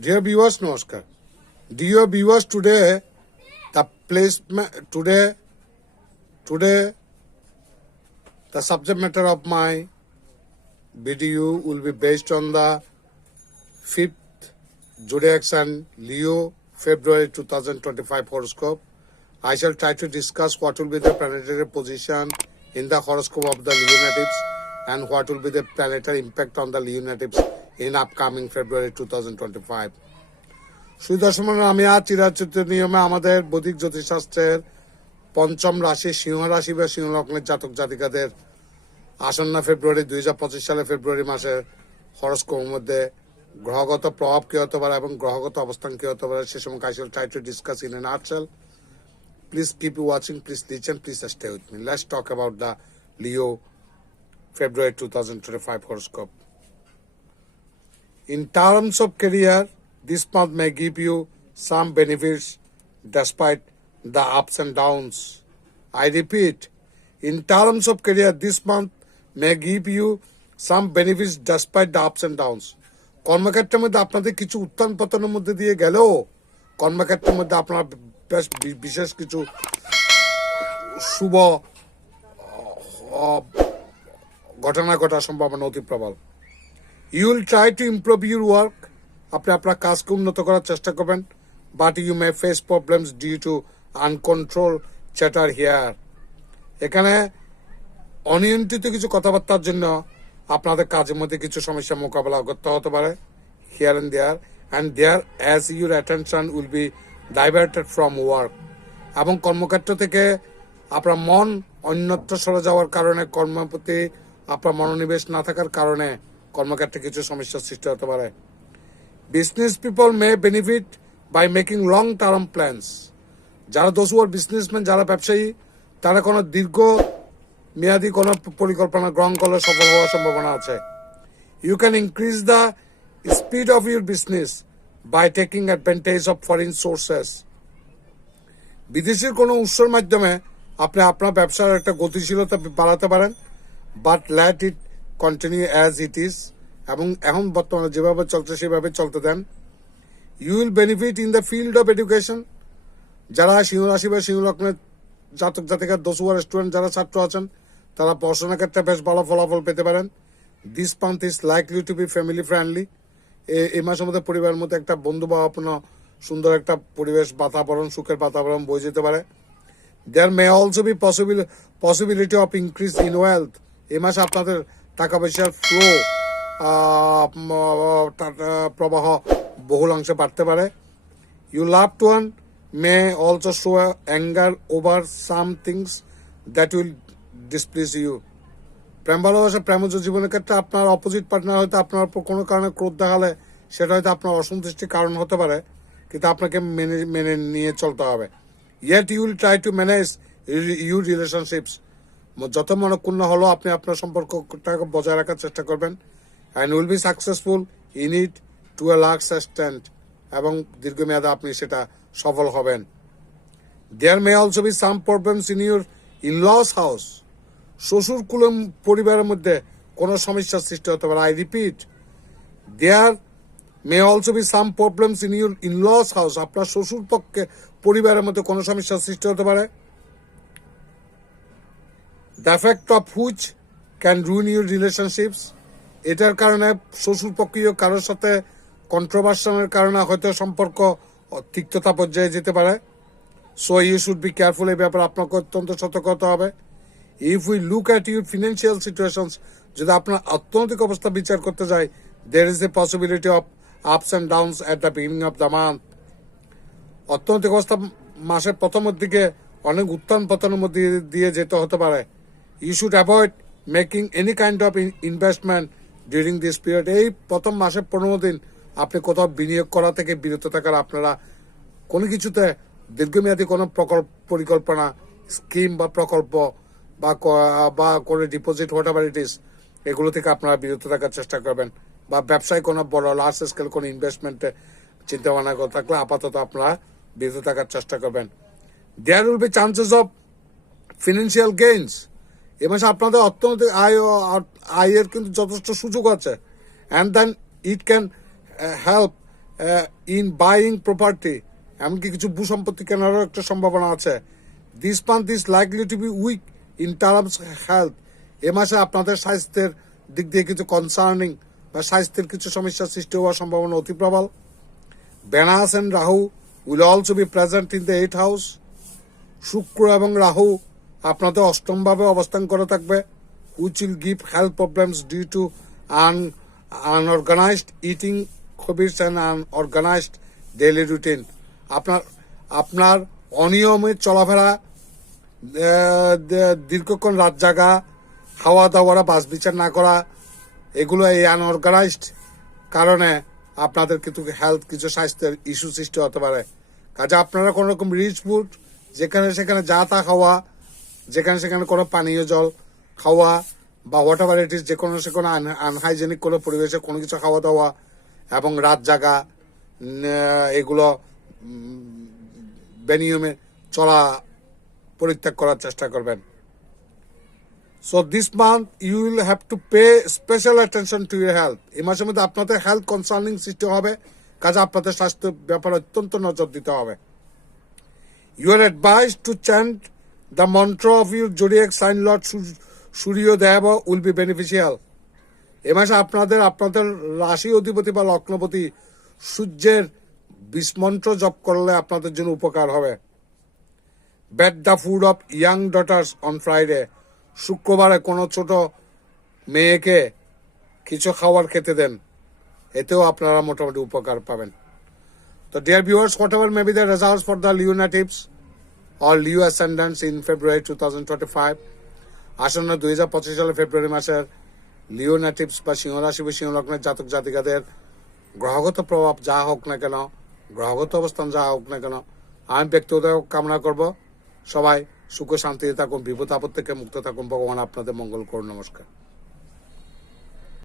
Dear viewers, Namaskar. Dear viewers, today the placement today the subject matter of my video will be based on the 5th zodiac sign Leo February 2025 horoscope. I shall try to discuss what will be the planetary position in the horoscope of the Leo natives and what will be the planetary impact on the Leo natives in upcoming February 2025. সুদর্শন আমি আজ চিরাচরিত নিয়মে আমাদের বৈদিক জ্যোতিষশাস্ত্রের পঞ্চম রাশি সিংহ রাশি বা সিংহ লগ্নের জাতক জাতিকাদের আসন্ন ফেব্রুয়ারি 2025 সালে ফেব্রুয়ারি মাসের হরস্কোপের মধ্যে গ্রহগত প্রভাব কি হতে পারে এবং গ্রহগত অবস্থান কি হতে পারে সে সময় I shall try to discuss in a nutshell. Please keep watching, please listen, please stay with me. Let's talk about the Leo February 2025 horoscope. In terms of career, this month may give you some benefits despite the ups and downs. I repeat, in terms of career, this month may give you some benefits despite the ups and downs. কর্মক্ষেত্রের মধ্যে আপনাদের কিছু উত্থান পতনের মধ্যে দিয়ে গেলেও কর্মক্ষেত্রের মধ্যে আপনার বেশ বিশেষ কিছু শুভ ঘটনা ঘটার সম্ভাবনা অতি প্রবল। You will try to improve your work. আপনি আপনার কাজকে উন্নত করার চেষ্টা করবেন, but you may face problems due to uncontrol chatter here. এখানে অনিয়ন্ত্রিত কিছু কথাবার্তার জন্য আপনাদের কাজের মধ্যে কিছু সমস্যার মোকাবেলা করতে হতে পারে here and there as your attention will be diverted from work. এবং কর্মক্ষেত্র থেকে আপনার মন অন্যত্র সরে যাওয়ার কারণে কর্মের প্রতি আপনার মনোনিবেশ না থাকার কারণে কর্মক্ষেত্রে কিছু সমস্যার সৃষ্টি হতে পারে। Business people may benefit by making long term plans. যারা দোজ ওয়ার বিজনেসম্যান, যারা ব্যবসায়ী, তারা কোনো দীর্ঘ মেয়াদী কোনো পরিকল্পনা গ্রহণ করলে সফল হওয়ার সম্ভাবনা আছে। You can increase the speed of your business by taking advantage of foreign sources. বিদেশের কোনো উৎসের মাধ্যমে আপনি আপনার ব্যবসার একটা গতিশীলতা বাড়াতে পারেন, but let it continue as it is. এবং এখন বর্তমানে যেভাবে চলছে সেভাবে চলতে দেন। You will benefit in the field of education. যারা সিংহ রাশি বা সিংহ লগ্নের জাতক জাতিকার দোষুয়ার স্টুডেন্ট যারা ছাত্র আছেন তারা পড়াশোনার ক্ষেত্রে বেশ ভালো ফলাফল পেতে পারেন। This month is likely to be family friendly. এই মাসের মধ্যে পরিবারের মধ্যে একটা বন্ধুভাবাপূর্ণ সুন্দর একটা পরিবেশ বাতাবরণ, সুখের বাতাবরণ বয়ে যেতে পারে। There may also be possibility of increase in wealth. এই মাসে আপনাদের টাকা পয়সার ফ্লো প্রবাহ বহুলাংশে বাড়তে পারে। You love to one may also show anger over some things that will displease you. প্রেম ভালোবাসা প্রেমজ জীবনের ক্ষেত্রে আপনার অপোজিট পার্টনার হয়তো আপনার উপর কোনো কারণে ক্রোধ দেখালে সেটা হয়তো আপনার অসন্তুষ্টির কারণ হতে পারে, কিন্তু আপনাকে মেনে নিয়ে চলতে হবে। Yet you will try to manage your relationships. যত মনক্ষুণ্ণ হলো আপনি আপনার সম্পর্কটাকে বজায় রাখার চেষ্টা করবেন। And will be successful in it to a large extent. এবং দীর্ঘমেয়াদে আপনি সেটা সফল হবেন। There may also be some problems in your in laws house. শ্বশুর কুলম পরিবারের মধ্যে কোনো সমস্যার সৃষ্টি হতে পারে। I repeat, there may also be some problems in your in laws house. আপনার শ্বশুর পক্ষে পরিবারের মধ্যে কোনো সমস্যার সৃষ্টি হতে পারে। The effect of which can ruin your relationships. এটার কারণে শ্বশুর পক্ষীয় কারোর সাথে কন্ট্রোভার্সনের কারণে হয়তো সম্পর্ক তিক্ততা পর্যায়ে যেতে পারে। So you should be careful. এই ব্যাপারে আপনাকে অত্যন্ত সতর্ক হতে হবে। If we look at your financial situations, যদি আপনার অর্থনৈতিক অবস্থা বিচার করতে যাই, there is a possibility of ups and downs at the beginning of the month. অর্থনৈতিক অবস্থা মাসের প্রথমের দিকে অনেক উত্থান পতনের মধ্যে দিয়ে যেতে হতে পারে। You should avoid making any kind of investment during this period. এই প্রথম মাসের 15 দিন আপনি কোথাও বিনিয়োগ করা থেকে বিরত থাকার, আপনারা কোনো কিছুতে দীর্ঘমেয়াদী কোনো পরিকল্পনা, স্কিম বা প্রকল্প বা কোনো deposit what ever it is, এগুলো থেকে আপনারা বিরত থাকার চেষ্টা করবেন। বা ব্যবসায় কোনো বড় লার্জ স্কেল কোনো ইনভেস্টমেন্টে চিন্তা ভাবনা করে থাকলে আপাতত আপনারা বিরত থাকার চেষ্টা করবেন। There will be chances of financial gains. এ মাসে আপনাদের অর্থনৈতিক আয়ের কিন্তু যথেষ্ট সুযোগ আছে। And then it can help in buying property, এমনকি কিছু ভূসম্পত্তি কেনারও একটা সম্ভাবনা আছে। This month is likely to be weak in terms health. এ মাসে আপনাদের স্বাস্থ্যের দিক দিয়ে কিছু কনসার্নিং বা স্বাস্থ্যের কিছু সমস্যার সৃষ্টি হওয়ার সম্ভাবনা অতি প্রবল। Venus and Rahu will also be present in the 8th house. শুক্র এবং রাহু আপনাদের অষ্টম ভাবে অবস্থান করে থাকবে, which will give health problems due to unorganised eating habits and unorganised daily routine. আপনার অনিয়মিত চলাফেরা, দীর্ঘক্ষণ রাত জাগা, খাওয়া দাওয়া বাস বিচার না করা, এগুলো এই আনঅর্গানাইজড কারণে আপনাদের কিন্তু হেলথ কিছু স্বাস্থ্যের ইস্যু সৃষ্টি হতে পারে। কাজে আপনারা কোনো রকম রিচ ফুড, যেখানে সেখানে যা তা খাওয়া, যেখানে সেখানে কোনো পানীয় জল খাওয়া বা হোয়াট এভার ইট ইস, যে কোনো সে কোনো আনহাইজেনিক কোনো পরিবেশে কোনো কিছু খাওয়া দাওয়া এবং রাত জাগা, এগুলো বেনিয়মে চলা পরিত্যাগ করার চেষ্টা করবেন। So this month you will have to pay special attention to your health. এই মাসের মধ্যে আপনাদের হেলথ কনসার্নিং সৃষ্টি হবে, কাজে আপনাদের স্বাস্থ্য ব্যাপারে অত্যন্ত নজর দিতে হবে। You are advised to chant the mantra of your zodiac sign Lord Surya Deva will be beneficial. এই মাসে আপনাদের রাশি অধিপতি বা লগ্নপতি সূর্যের বিষ্মন্ত্র জপ করলে আপনাদের জন্য উপকার হবে। Bet the food of young daughters on Friday. শুক্রবারে কোনো ছোট মেয়েকে কিছু খাবার খেতে দেন, এতেও আপনারা মোটামুটি উপকার পাবেন। তো dear viewers, whatever may be the results for the Leo natives or Leo ascendants in February 2025, আসন্ন 2025 সালের ফেব্রুয়ারি মাসের লিও নেটিভস বা সিংহ রাশি বা সিংহ লগ্নের জাতক জাতিকাদের গ্রহগত প্রভাব যা হোক না কেন, গ্রহগত অবস্থান যা হোক না কেন, আমি ব্যক্তিগত কামনা করব সবাই সুখ শান্তিতে থাকুন, বিপদ আপদ থেকে মুক্ত থাকুন। ভগবান আপনাদের মঙ্গল করুন। নমস্কার।